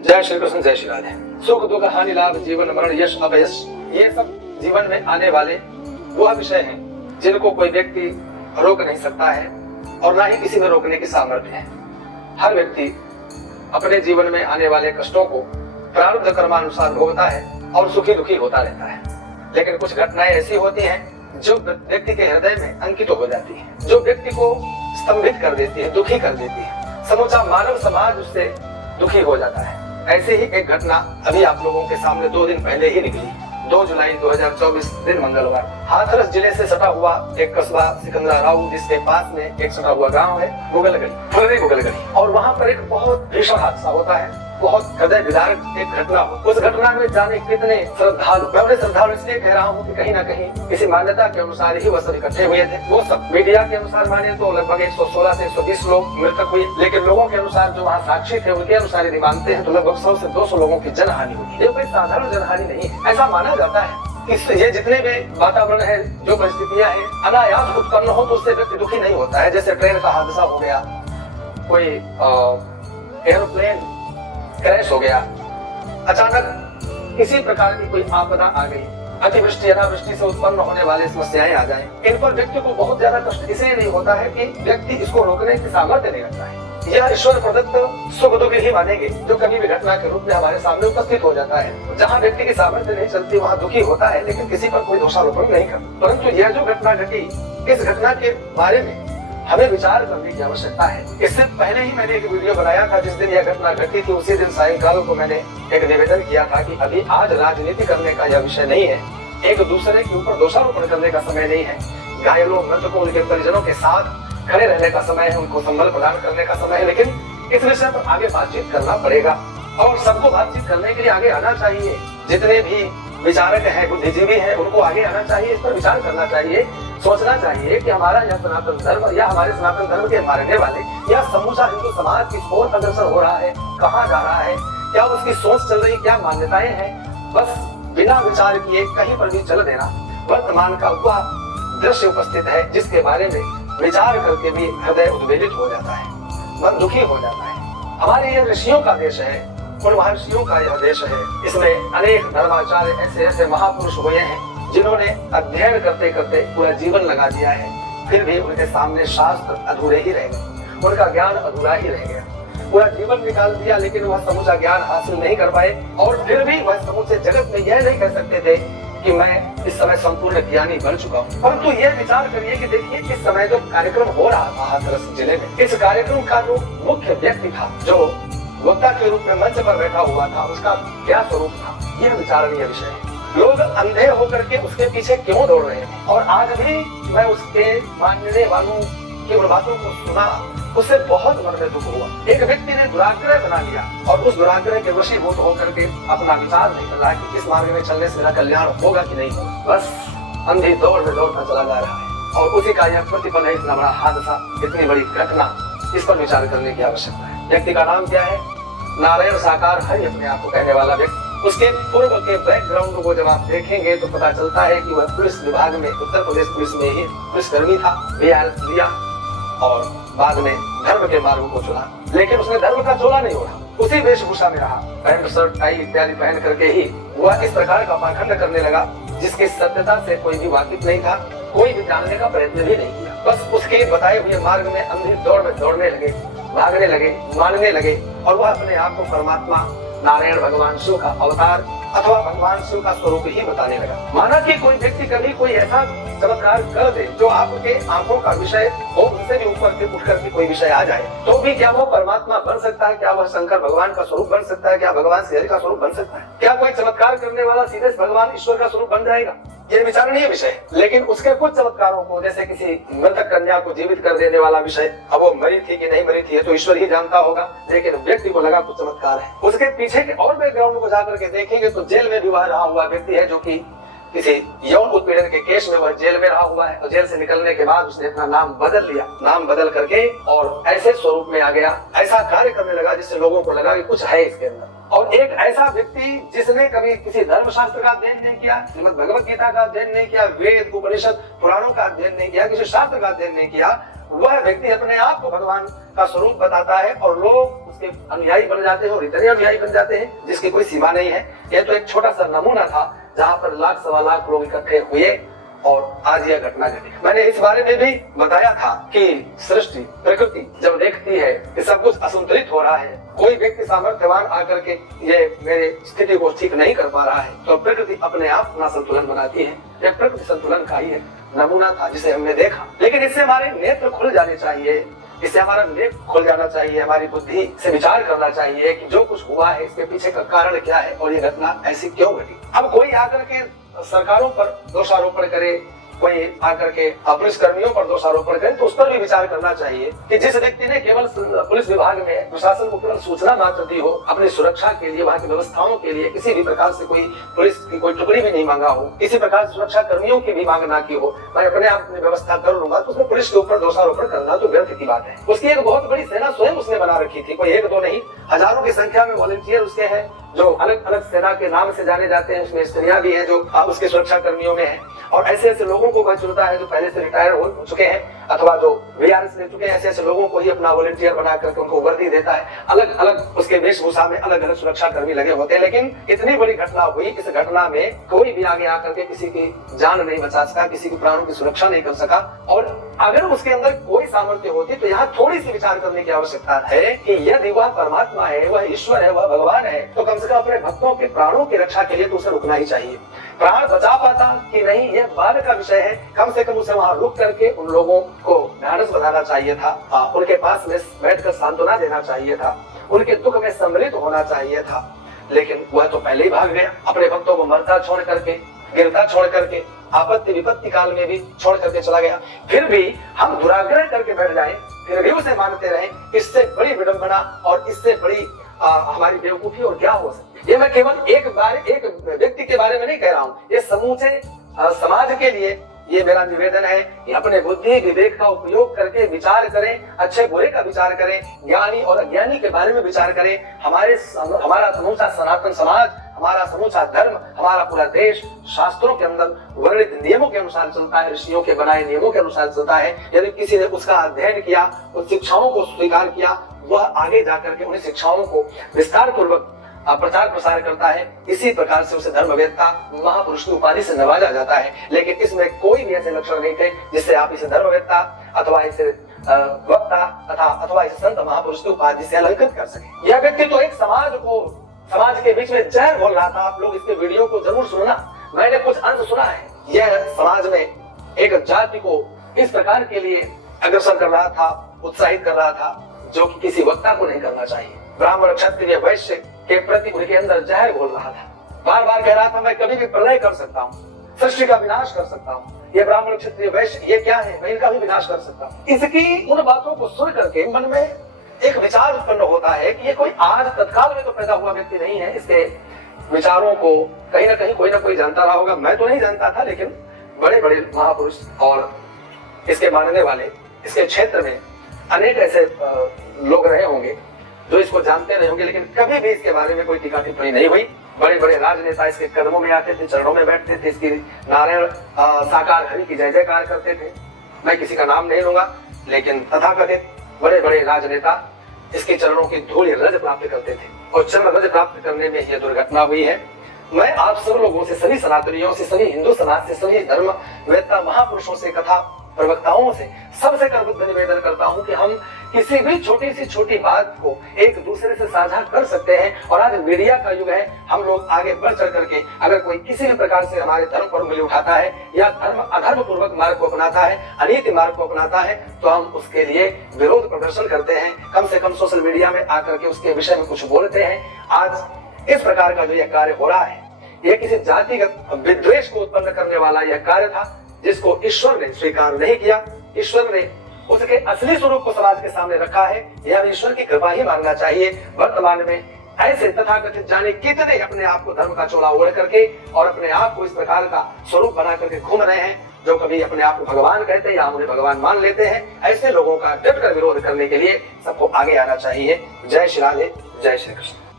जय श्री कृष्ण, जय श्री राधे। सुख दुख हानि लाभ जीवन मरण यश अपयश, ये सब जीवन में आने वाले वह विषय हैं जिनको कोई व्यक्ति रोक नहीं सकता है और ना ही किसी में रोकने की सामर्थ्य है। हर व्यक्ति अपने जीवन में आने वाले कष्टों को प्रारब्ध कर्मानुसार भोगता है और सुखी दुखी होता रहता है। लेकिन कुछ घटनाएं ऐसी होती हैं जो व्यक्ति के हृदय में अंकित हो जाती है, जो व्यक्ति को स्तंभित कर देती है, दुखी कर देती है। समूचा मानव समाज उससे दुखी हो जाता है। ऐसे ही एक घटना अभी आप लोगों के सामने 2 दिन पहले ही निकली। 2 जुलाई 2024 दिन मंगलवार, हाथरस जिले से सटा हुआ एक कस्बा सिकंदरा राव, जिसके पास में एक सटा हुआ गांव है गुगलगढ़ी, और वहां पर एक बहुत भीषण हादसा होता है। बहुत हृदय विदारक एक घटना हो। उस घटना में जाने कितने श्रद्धालु, मैं उन्हें श्रद्धालु इसलिए कह रहा हूँ कि कहीं ना कहीं किसी मान्यता के अनुसार ही वह सब इकट्ठे हुए थे। वो सब मीडिया के अनुसार माने तो लगभग 116 से 120 लोग मृतक हुए, लेकिन लोगों के अनुसार जो वहाँ साक्षी थे उनके अनुसार यदि मानते हैं तो लगभग 100 से 200 लोगों की जनहानि हुई। ये कोई साधारण जनहानि नहीं है। ऐसा माना जाता है कि ये जितने भी वातावरण है, जो परिस्थितियां हैं, अनायास उत्पन्न हो तो उससे व्यक्ति दुखी नहीं होता है। जैसे ट्रेन का हादसा हो गया, कोई एरोप्लेन क्रैश हो गया, अचानक किसी प्रकार की कोई आपदा आ गई, अतिवृष्टि अनावृष्टि से उत्पन्न होने वाले समस्याएं आ जाएं, इन पर व्यक्ति को बहुत ज्यादा कष्ट इसलिए नहीं होता है कि व्यक्ति इसको रोकने की सामर्थ्य नहीं रखता है। यह ईश्वर प्रदत्त सुख दुख ही मानेंगे जो कभी भी घटना के रूप में हमारे सामने उपस्थित हो जाता है। जहाँ व्यक्ति की सामर्थ्य नहीं चलती वहाँ दुखी होता है, लेकिन किसी पर कोई दोषारोपण नहीं करता। परंतु यह जो घटना घटी, इस घटना के बारे में हमें विचार करने की आवश्यकता है। इससे पहले ही मैंने एक वीडियो बनाया था। जिस दिन यह घटना घटी थी उसी दिन सायंकाल को मैंने एक निवेदन किया था कि अभी आज राजनीति करने का यह विषय नहीं है, एक दूसरे के ऊपर दोषारोपण करने का समय नहीं है। घायलों मृतकों उनके परिजनों के साथ खड़े रहने का समय है, उनको संबल प्रदान करने का समय है। लेकिन इस विषय पर आगे बातचीत करना पड़ेगा और सबको बातचीत करने के लिए आगे आना चाहिए। जितने भी विचारक हैं, बुद्धिजीवी हैं, उनको आगे आना चाहिए, इस पर विचार करना चाहिए, सोचना चाहिए कि हमारा यह सनातन धर्म या हमारे सनातन धर्म के मानने वाले या समूचा हिंदू समाज किस ओर अग्रसर हो रहा है, कहाँ जा रहा है, क्या उसकी सोच चल रही, क्या मान्यताएं हैं। बस बिना विचार किए कहीं पर भी चल देना। वर्तमान का वह दृश्य उपस्थित है जिसके बारे में विचार करके भी हृदय उद्वेलित हो जाता है, मन दुखी हो जाता है। हमारे यह ऋषियों का देश है और महर्षियों का यह देश है। इसमें अनेक धर्माचार्य ऐसे ऐसे महापुरुष हुए हैं जिन्होंने अध्ययन करते करते पूरा जीवन लगा दिया है, फिर भी उनके सामने शास्त्र अधूरे ही रह गए, उनका ज्ञान अधूरा ही रह गया। पूरा जीवन निकाल दिया लेकिन वह समूचा ज्ञान हासिल नहीं कर पाए और फिर भी वह समूचे जगत में यह नहीं कह सकते थे कि मैं इस समय संपूर्ण ज्ञानी बन चुका हूँ। परंतु यह विचार करिए कि देखिए इस समय जो कार्यक्रम हो रहा था हाथरस जिले में, इस कार्यक्रम का जो मुख्य व्यक्ति था, जो वक्ता के रूप में मंच पर बैठा हुआ था, उसका क्या स्वरूप था, यह विचारणीय विषय है। लोग अंधे होकर के उसके पीछे क्यों दौड़ रहे हैं। और आज भी मैं उसके मानने वालों की उन बातों को सुना, उससे बहुत मन में दुख हुआ। एक व्यक्ति ने दुराग्रह बना लिया और उस दुराग्रह के वशीभूत होकर के अपना विचार नहीं कर रहा है कि इस मार्ग में चलने से मेरा कल्याण होगा कि नहीं होगा। बस अंधी दौड़ में दौड़ता चला जा रहा है और उसी का यह प्रतिफल है इतना बड़ा हादसा, इतनी बड़ी घटना। इस पर विचार करने की आवश्यकता है। व्यक्ति का नाम क्या है? नारायण साकार हरि अपने आप को कहने वाला व्यक्ति। उसके पूर्व के बैकग्राउंड को जब आप देखेंगे तो पता चलता है कि वह पुलिस विभाग में, उत्तर प्रदेश पुलिस में ही पुलिसकर्मी था, बीआरएस लिया और बाद में धर्म के मार्ग को चुना। लेकिन उसने धर्म का चोला नहीं ओढ़ा, उसी वेशभूषा में रहा, पैंट शर्ट टाई इत्यादि पहन करके ही वह इस प्रकार का पाखंड करने लगा जिसकी सत्यता से कोई भी वाकिफ नहीं था, कोई भी जानने का प्रयत्न भी नहीं किया। बस उसके बताए हुए मार्ग में अंधी दौड़ में दौड़ने लगे, भागने लगे, मानने लगे और वह अपने आप को परमात्मा नारायण भगवान शिव का अवतार अथवा भगवान शिव का स्वरूप ही बताने लगा। माना कि कोई व्यक्ति कभी कोई ऐसा चमत्कार कर दे जो आपके आंखों का विषय हो, उनसे भी ऊपर के उठ करके कोई विषय आ जाए, तो भी क्या वो परमात्मा बन सकता है? क्या वह शंकर भगवान का स्वरूप बन सकता है? क्या भगवान श्री हरि का स्वरूप बन सकता है? क्या कोई चमत्कार करने वाला सीधे भगवान ईश्वर का स्वरूप बन जाएगा? ये विचारणीय विषय है। लेकिन उसके कुछ चमत्कारों को, जैसे किसी मृतक कन्या को जीवित कर देने वाला विषय, अब वो मरी थी कि नहीं मरी थी तो ईश्वर ही जानता होगा, लेकिन व्यक्ति को लगा कुछ चमत्कार है। उसके पीछे के और बैकग्राउंड को जाकर के देखेंगे तो जेल में भी वह रहा हुआ व्यक्ति है जो कि किसी यौन उत्पीड़न के केस में वह जेल में रहा हुआ है, तो जेल से निकलने के बाद उसने अपना नाम बदल लिया, नाम बदल करके और ऐसे स्वरूप में आ गया, ऐसा कार्य करने लगा जिससे लोगों को लगा कि कुछ है इसके अंदर। और एक ऐसा व्यक्ति जिसने कभी किसी धर्मशास्त्र का अध्ययन नहीं किया, श्रीमद् भगवत गीता का अध्ययन नहीं किया, वेद उपनिषद पुराणों का अध्ययन नहीं किया, किसी शास्त्र का अध्ययन नहीं किया, वह व्यक्ति अपने आप को भगवान का स्वरूप बताता है और लोग उसके अनुयायी बन जाते हैं और इतने अनुयायी बन जाते हैं जिसकी कोई सीमा नहीं है। यह तो एक छोटा सा नमूना था जहाँ पर लाख सवा लाख लोग इकट्ठे हुए और आज यह घटना घटी। मैंने इस बारे में भी बताया था कि सृष्टि प्रकृति जब देखती है कि सब कुछ असंतुलित हो रहा है, कोई व्यक्ति सामर्थ्यवान आकर के ये मेरे स्थिति को ठीक नहीं कर पा रहा है, तो प्रकृति अपने आप अपना संतुलन बनाती है। यह प्रकृति संतुलन का ही है नमूना था जिसे हमने देखा। लेकिन इससे हमारे नेत्र खुल जाने चाहिए, इससे हमारा विवेक खुल जाना चाहिए, हमारी बुद्धि से विचार करना चाहिए कि जो कुछ हुआ है इसके पीछे का कारण क्या है और ये घटना ऐसी क्यों घटी। अब कोई आकर के सरकारों पर दोषारोपण करे, कोई आकर के पुलिस कर्मियों पर दोषारोपण करे, तो उस पर भी विचार करना चाहिए कि जिस व्यक्ति ने केवल पुलिस विभाग में प्रशासन को केवल सूचना मात्र दी हो, अपनी सुरक्षा के लिए, वहाँ की व्यवस्थाओं के लिए किसी भी प्रकार से कोई पुलिस की कोई टुकड़ी भी नहीं मांगा हो, किसी प्रकार से सुरक्षा कर्मियों की भी मांग ना की हो, मैं अपने आप में व्यवस्था कर लूंगा, तो उसमें पुलिस के ऊपर दोषारोपण करना तो व्यर्थ की बात है। उसकी एक बहुत बड़ी सेना स्वयं उसने बना रखी थी, कोई एक दो नहीं, हजारों की संख्या में वॉलंटियर उसके हैं जो अलग अलग सेना के नाम से जाने जाते हैं। उसमें स्त्रियां भी हैं जो उसके सुरक्षा कर्मियों में हैं और ऐसे ऐसे लोगों को वह चुनता है जो पहले से रिटायर हो चुके हैं अथवा जो वीआरएस ले चुके हैं। ऐसे ऐसे लोगों को ही अपना वॉलंटियर बना करके उनको वर्दी देता है। अलग अलग उसके वेशभूषा में अलग अलग सुरक्षा कर्मी लगे होते हैं। लेकिन इतनी बड़ी घटना हुई, इस घटना में कोई भी आगे आकर के किसी की जान नहीं बचा सका, किसी की प्राणों की सुरक्षा नहीं कर सका। और अगर उसके अंदर कोई सामर्थ्य होती तो यहाँ थोड़ी सी विचार करने की आवश्यकता है कि यदि वह परमात्मा है, वह ईश्वर है, वह भगवान है, तो कम से कम अपने भक्तों के प्राणों की रक्षा के लिए तो उसे रुकना ही चाहिए। प्राण बचा पाता कि नहीं यह बाद का विषय है, कम से कम उसे वहां रुक करके उन लोगों को ढांढस बनाना चाहिए था, उनके पास में बैठकर सांत्वना देना चाहिए था, उनके दुख में सम्मिलित होना चाहिए था। लेकिन वह तो पहले ही भाग गया, अपने भक्तों को मरता छोड़ करके, गिरता छोड़ करके, आपत्ति विपत्ति काल में भी छोड़ करके चला गया। फिर भी हम दुराग्रह करके बैठ जाए, फिर भी उसे मानते रहे, इससे बड़ी विडंबना और इससे बड़ी हमारी बेवकूफी और क्या हो सकती। ये मैं केवल एक व्यक्ति के बारे में नहीं कह रहा हूँ, ये समूचे समाज के लिए ये मेरा निवेदन है कि अपने बुद्धि विवेक का उपयोग करके विचार करें, अच्छे बुरे का विचार करें, ज्ञानी और अज्ञानी के बारे में विचार करें। हमारा समूचा सनातन समाज, हमारा समूचा धर्म, हमारा पूरा देश शास्त्रों के अंदर वर्णित नियमों के अनुसार चलता है, ऋषियों के बनाए नियमों के अनुसार चलता है। यदि किसी ने उसका अध्ययन किया, उस शिक्षाओं को स्वीकार किया, वह आगे जाकर के उन शिक्षाओं को विस्तार पूर्वक प्रचार प्रसार करता है। इसी प्रकार से उसे धर्मवेत्ता महापुरुष की उपाधि से नवाजा जाता है। लेकिन इसमें कोई भी ऐसे लक्षण नहीं थे जिससे आप इसे धर्मवेत्ता अथवा इसे वक्ता अथवा इसे संत महापुरुष की उपाधि से अलंकृत कर सके। यह व्यक्ति तो एक समाज के बीच में जहर बोल रहा था। आप लोग इसके वीडियो को जरूर सुनना, मैंने कुछ अंश सुना है। यह समाज में एक जाति को इस प्रकार के लिए अग्रसर कर रहा था, उत्साहित कर रहा था, जो कि किसी वक्ता को नहीं करना चाहिए। ब्राह्मण क्षत्रिय वैश्य के प्रति उनके अंदर जहर बोल रहा था, बार बार कह रहा था मैं कभी भी प्रलय कर सकता हूँ, सृष्टि का विनाश कर सकता हूँ। ये ब्राह्मण क्षत्रिय वैश्य ये क्या है, मैं इनका भी विनाश कर सकता हूँ। इसकी उन बातों को सुन करके मन में एक विचार उत्पन्न होता है कि ये कोई आज तत्काल में तो पैदा हुआ व्यक्ति नहीं है। इसके विचारों को कहीं ना कहीं कोई ना कोई जानता रहा होगा। मैं तो नहीं जानता था, लेकिन बड़े बड़े महापुरुष और इसके मानने वाले इसके क्षेत्र में अनेक ऐसे लोग रहे होंगे जो इसको जानते रहे होंगे, लेकिन कभी भी इसके बारे में कोई टीका टिप्पणी नहीं हुई। बड़े बड़े राजनेता इसके कदमों में आते थे, चरणों में बैठते थे, इसकी नारायण साकार हरि की जय जयकार करते थे। मैं किसी का नाम नहीं लूंगा, लेकिन तथाकथित बड़े बड़े राजनेता इसके चरणों की धूल रज प्राप्त करते थे और चरण रज प्राप्त करने में यह दुर्घटना हुई है। मैं आप सब लोगों से, सभी सनातनियों से, सभी हिंदू समाज से, सभी धर्म वेत्ता महापुरुषों से, कथा प्रवक्ताओं से, सबसे करबद्ध निवेदन करता हूं कि हम किसी भी छोटी सी छोटी बात को एक दूसरे से साझा कर सकते हैं। और आज मीडिया का युग है, हम लोग आगे बढ़ चढ़ करके अगर कोई किसी भी प्रकार से हमारे धर्म पर उंगली उठाता है या अधर्म पूर्वक मार्ग को अपनाता है, अनीति मार्ग को अपनाता है, तो हम उसके लिए विरोध प्रदर्शन करते हैं, कम से कम सोशल मीडिया में आकर के उसके विषय में कुछ बोलते हैं। आज इस प्रकार का जो यह कार्य हो रहा है, यह किसी जातिगत विद्वेष को उत्पन्न करने वाला यह कार्य था, जिसको ईश्वर ने स्वीकार नहीं किया। ईश्वर ने उसके असली स्वरूप को समाज के सामने रखा है। यह ईश्वर की कृपा ही मानना चाहिए। वर्तमान में ऐसे तथाकथित जाने कितने अपने आप को धर्म का चोला ओढ़ करके और अपने आप को इस प्रकार का स्वरूप बना करके घूम रहे हैं, जो कभी अपने आप को भगवान कहते हैं या उन्हें भगवान मान लेते हैं। ऐसे लोगों का डट कर विरोध करने के लिए सबको आगे आना चाहिए। जय श्री राधे, जय श्री कृष्ण।